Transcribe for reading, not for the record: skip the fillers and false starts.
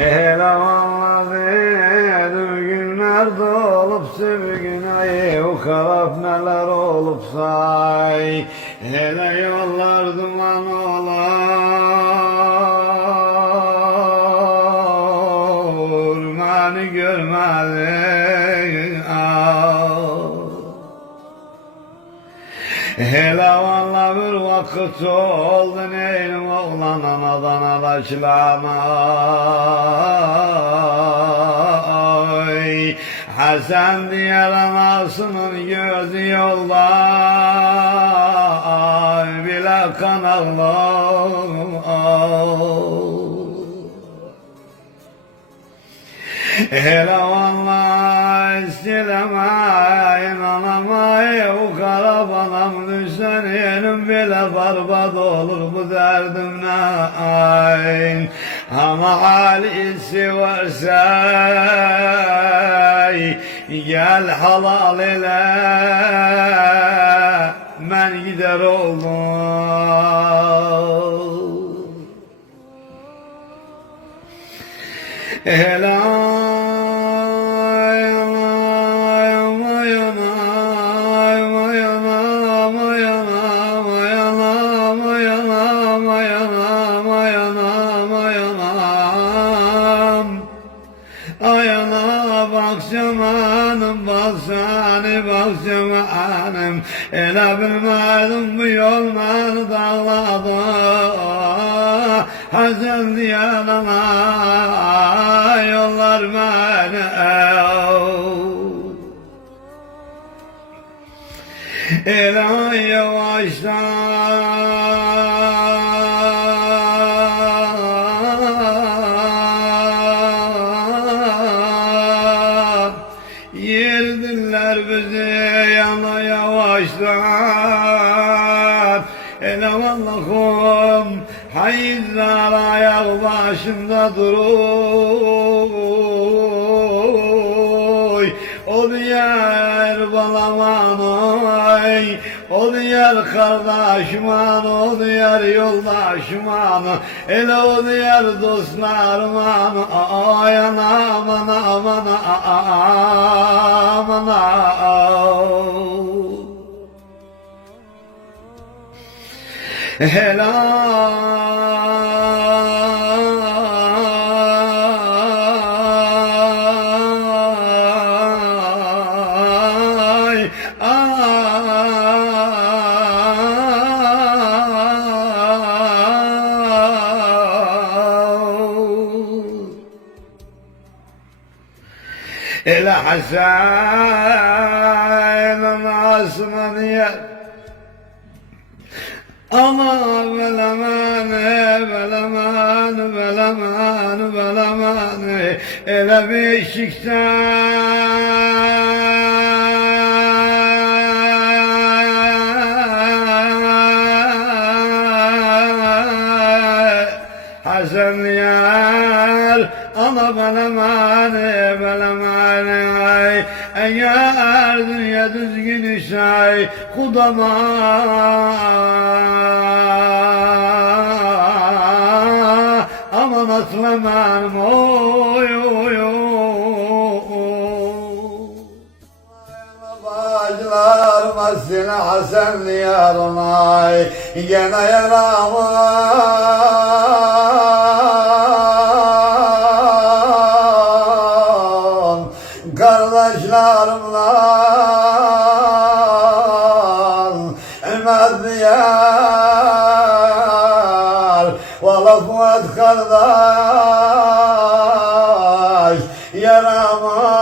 Elemanladı günler dolup sevgine ukarap neler olup say. Hele yollar duman olur beni görmedin Hele valla bir vakit oldu neylim oğlan anadan alaçlanay. Hasan diğer anasının gözü yolda bile kan ağlar. Hele vallahi istemeyin anamay o kara banam düşsen yerim bile barbat olur bu derdimle ay. Ama halisi varsa gel halal ile ben gider oldum. Ayana bak zamanım, bak sani bak zamanım. Ele bilmedim bu yolları dağladı Hasan diyarına yollar beni Ele yavaştan yerdiler bizi yana yavaştan. Ele vallahım hayızlar ayak başımda duruy. O diyar balaman oy, o diyar kardeşman, o diyar yoldaşman, ele o diyar dostlarman. Ay anam anam anam anam. Helay Ele Hasan anasına niyet ama beleman ele beşikten Hasan yar ana beleman eğer dünya düzgün işay kudama aman atlamam oy oy oy. Bacılar masine Hasan yarına gene yaramam kardeşlerimle diyar valla Fuat kardeş yaramam.